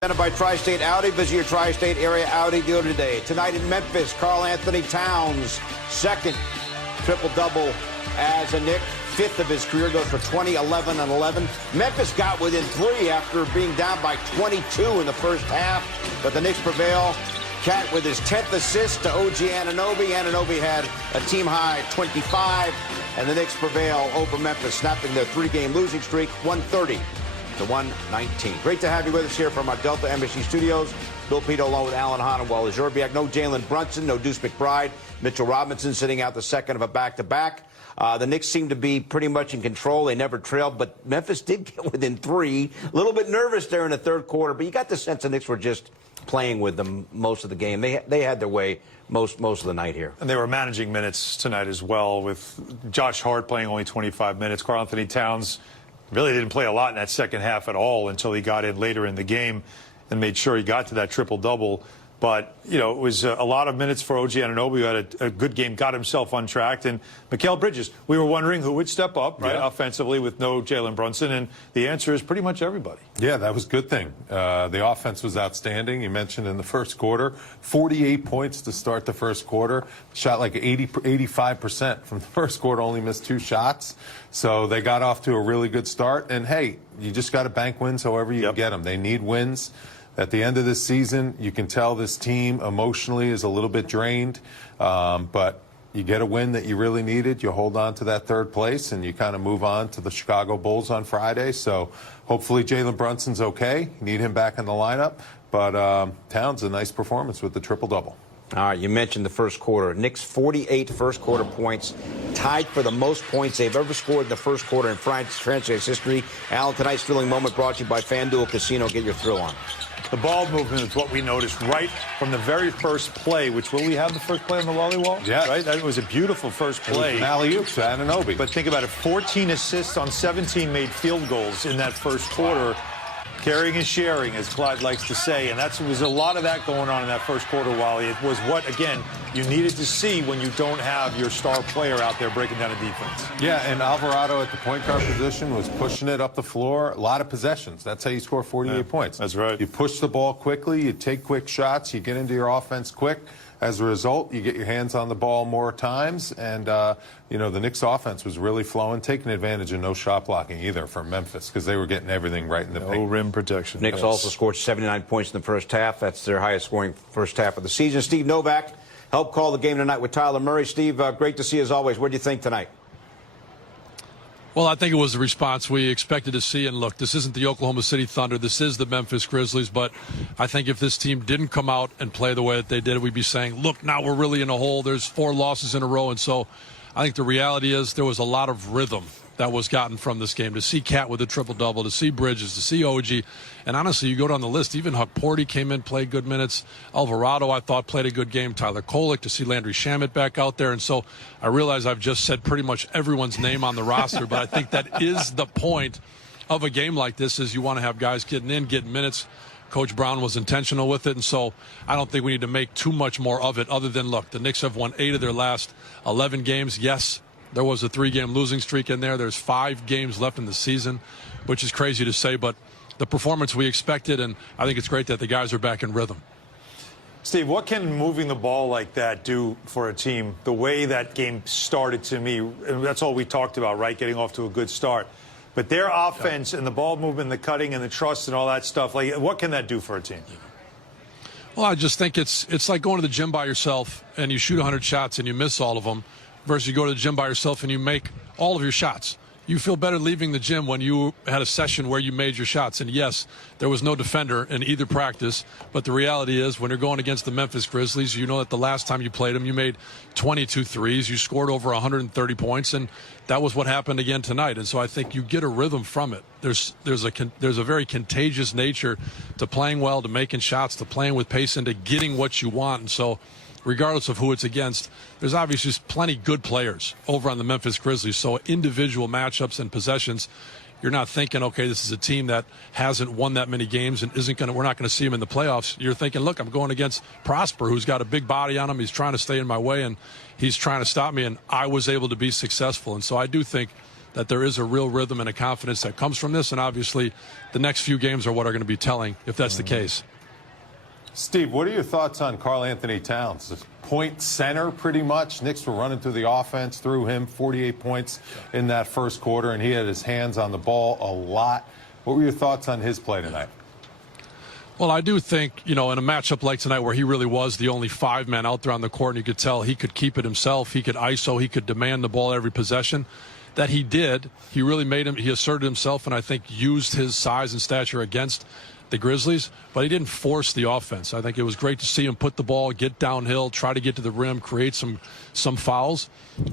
Presented by Tri-State Audi. Visit your Tri-State area Audi dealer today. Tonight in Memphis, Karl Anthony Towns, second triple-double as a Knick. Fifth of his career, goes for 20, 11, and 11. Memphis got within 3 after being down by 22 in the first half, but the Knicks prevail. Cat with his 10th assist to OG Anunoby. Anunoby had a team-high 25, and the Knicks prevail over Memphis, snapping their 3-game losing streak, 130 to 119. Great to have you with us here from our Delta Embassy Studios. Bill Pito along with Alan Hahn and Wally Zerbiak. No Jalen Brunson, no Deuce McBride. Mitchell Robinson sitting out the second of a back-to-back. The Knicks seem to be pretty much in control. They never trailed, but Memphis did get within 3. A little bit nervous there in the third quarter, but you got the sense the Knicks were just playing with them most of the game. They had their way most of the night here. And they were managing minutes tonight as well, with Josh Hart playing only 25 minutes. Karl Anthony Towns really didn't play a lot in that second half at all until he got in later in the game and made sure he got to that triple-double. But, you know, it was a lot of minutes for OG Anunoby, who had a good game, got himself untracked. And Mikal Bridges, we were wondering who would step up, right, offensively with no Jalen Brunson. And the answer is pretty much everybody. Yeah, that was a good thing. The offense was outstanding. You mentioned in the first quarter, 48 points to start the first quarter. Shot like 85% from the first quarter, only missed 2 shots. So they got off to a really good start. And, hey, you just got to bank wins however you get them. They need wins. At the end of this season, you can tell this team emotionally is a little bit drained, but you get a win that you really needed. You hold on to that third place, and you kind of move on to the Chicago Bulls on Friday. So hopefully Jalen Brunson's okay. You need him back in the lineup. But Towns, a nice performance with the triple-double. All right, you mentioned the first quarter. Knicks 48 first-quarter points, tied for the most points they've ever scored in the first quarter in franchise history. Alan, tonight's thrilling moment brought to you by FanDuel Casino. Get your thrill on. The ball movement is what we noticed right from the very first play, which will we have the first play on the Wally Wall? Yeah. Right? That was a beautiful first play. An alley-oop to Anunoby. But think about it, 14 assists on 17 made field goals in that first quarter. Caring and sharing, as Clyde likes to say, and there was a lot of that going on in that first quarter, Wally. It was what, again, you needed to see when you don't have your star player out there breaking down a defense. Yeah, and Alvarado at the point guard position was pushing it up the floor. A lot of possessions. That's how you score 48 points. That's right. You push the ball quickly, you take quick shots, you get into your offense quick. As a result, you get your hands on the ball more times, and, you know, the Knicks offense was really flowing, taking advantage of no shot blocking either from Memphis, because they were getting everything right in the paint. No rim protection. Knicks also scored 79 points in the first half. That's their highest scoring first half of the season. Steve Novak helped call the game tonight with Tyler Murray. Steve, great to see you as always. What do you think tonight? Well, I think it was the response we expected to see. And look, this isn't the Oklahoma City Thunder. This is the Memphis Grizzlies. But I think if this team didn't come out and play the way that they did, we'd be saying, look, now we're really in a hole. There's 4 losses in a row. And so I think the reality is there was a lot of rhythm that was gotten from this game. To see Cat with a triple-double, to see Bridges, to see OG. And honestly, you go down the list, even Huck Porty came in, played good minutes. Alvarado, I thought, played a good game. Tyler Kolek, to see Landry Shamet back out there. And so I realize I've just said pretty much everyone's name on the roster, but I think that is the point of a game like this, is you want to have guys getting in, getting minutes. Coach Brown was intentional with it, and so I don't think we need to make too much more of it other than, look, the Knicks have won 8 of their last 11 games. Yes, there was a 3-game losing streak in there. There's 5 games left in the season, which is crazy to say, but the performance we expected, and I think it's great that the guys are back in rhythm. Steve, what can moving the ball like that do for a team? The way that game started, to me, and that's all we talked about, right? Getting off to a good start. But their offense and the ball movement, the cutting and the trust and all that stuff, like, what can that do for a team? Well, I just think it's like going to the gym by yourself and you shoot 100 shots and you miss all of them, versus you go to the gym by yourself and you make all of your shots. You feel better leaving the gym when you had a session where you made your shots. And yes, there was no defender in either practice, but the reality is when you're going against the Memphis Grizzlies, you know that the last time you played them, you made 22 threes, you scored over 130 points, and that was what happened again tonight. And so I think you get a rhythm from it. There's a very contagious nature to playing well, to making shots, to playing with pace, and to getting what you want. And so regardless of who it's against, there's obviously plenty good players over on the Memphis Grizzlies. So individual matchups and possessions, you're not thinking, okay, this is a team that hasn't won that many games and we're not going to see them in the playoffs. You're thinking, look, I'm going against Prosper, who's got a big body on him. He's trying to stay in my way, and he's trying to stop me, and I was able to be successful. And so I do think that there is a real rhythm and a confidence that comes from this. And obviously, the next few games are what are going to be telling if that's the case. Steve, what are your thoughts on Karl Anthony Towns? Point center, pretty much. Knicks were running through the offense through him, 48 points in that first quarter, and he had his hands on the ball a lot. What were your thoughts on his play tonight? Well, I do think, in a matchup like tonight where he really was the only 5-man out there on the court, and you could tell he could keep it himself, he could ISO, he could demand the ball every possession, that he did. He really he asserted himself, and I think used his size and stature against the Grizzlies, but he didn't force the offense. I think it was great to see him put the ball, get downhill, try to get to the rim, create some fouls,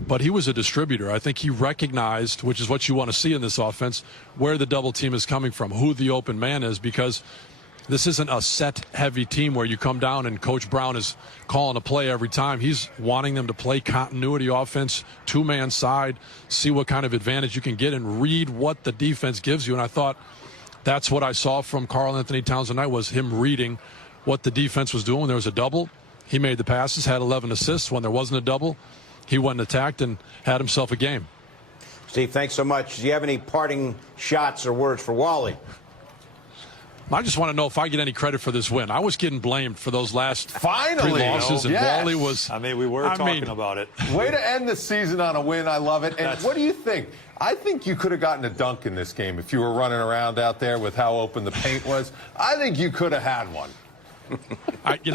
but he was a distributor. I think he recognized, which is what you want to see in this offense, where the double team is coming from, who the open man is, because this isn't a set-heavy team where you come down and Coach Brown is calling a play every time. He's wanting them to play continuity offense, two-man side, see what kind of advantage you can get and read what the defense gives you. And I thought that's what I saw from Karl Anthony Towns tonight, was him reading what the defense was doing. When there was a double, he made the passes, had 11 assists. When there wasn't a double, he went and attacked and had himself a game. Steve, thanks so much. Do you have any parting shots or words for Wally? I just want to know if I get any credit for this win. I was getting blamed for those last Finally, three losses, and yes. Wally was. I mean, we were talking about it. Way to end the season on a win. I love it. And what do you think? I think you could have gotten a dunk in this game if you were running around out there with how open the paint was. I think you could have had one. You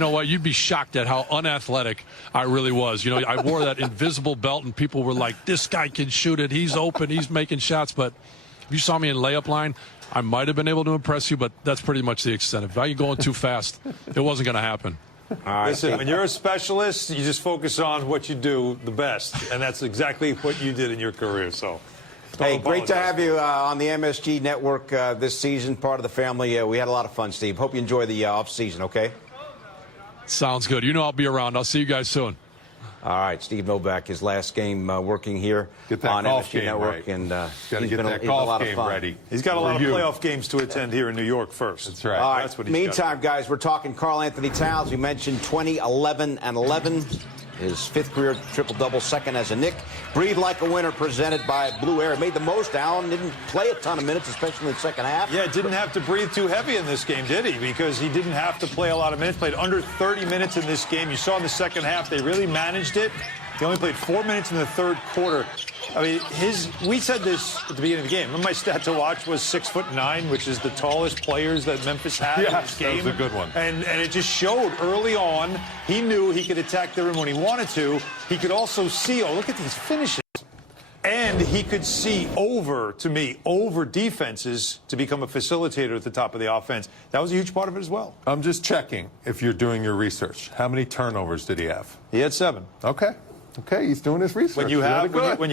know what? You'd be shocked at how unathletic I really was. I wore that invisible belt, and people were like, "This guy can shoot it. He's open. He's making shots." But if you saw me in layup line, I might have been able to impress you, but that's pretty much the extent of it. If I get going too fast, it wasn't going to happen. All right. Listen, when you're a specialist, you just focus on what you do the best, and that's exactly what you did in your career. So, hey, great to have you on the MSG Network this season, part of the family. We had a lot of fun, Steve. Hope you enjoy the off season. Okay. Sounds good. I'll be around. I'll see you guys soon. All right, Steve Novak, his last game working here on MSG Network, right. and got to he's get been that a golf lot of game fun. ready. he's got a lot of playoff games to attend here in New York first. That's right. All right. That's what he's Meantime, guys, we're talking Karl Anthony Towns. We mentioned 2011 and 11. His fifth career triple-double, second as a Knick. Breathe like a winner, presented by Blue Air. Made the most, Allen. Didn't play a ton of minutes, especially in the second half. Yeah, didn't have to breathe too heavy in this game, did he? Because he didn't have to play a lot of minutes. Played under 30 minutes in this game. You saw in the second half, they really managed it. He only played 4 minutes in the third quarter. I mean, we said this at the beginning of the game. My stat to watch was 6'9", which is the tallest players that Memphis had in this game. That was a good one. And it just showed early on. He knew he could attack the rim when he wanted to. He could also see, look at these finishes. And he could see over defenses to become a facilitator at the top of the offense. That was a huge part of it as well. I'm just checking if you're doing your research. How many turnovers did he have? He had 7. Okay, he's doing his research. When you have Good job. when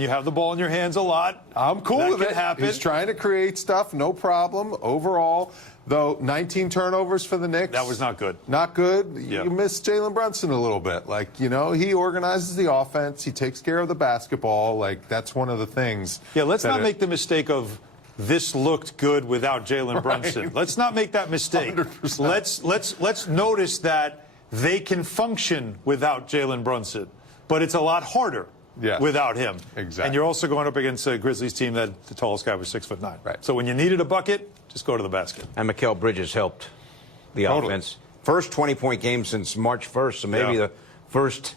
you have the ball in your hands a lot, I'm cool that with can it. happen. He's trying to create stuff, no problem. Overall, though, 19 turnovers for the Knicks. That was not good. Not good. Yeah. You miss Jalen Brunson a little bit. He organizes the offense. He takes care of the basketball. That's one of the things. Yeah, let's not make the mistake of this looked good without Jalen Brunson. Let's not make that mistake. 100%. Let's notice that they can function without Jalen Brunson, but it's a lot harder without him. Exactly. And you're also going up against a Grizzlies team that the tallest guy was 6'9". Right. So when you needed a bucket, just go to the basket. And Mikal Bridges helped the offense. First 20-point game since March 1st, so maybe the first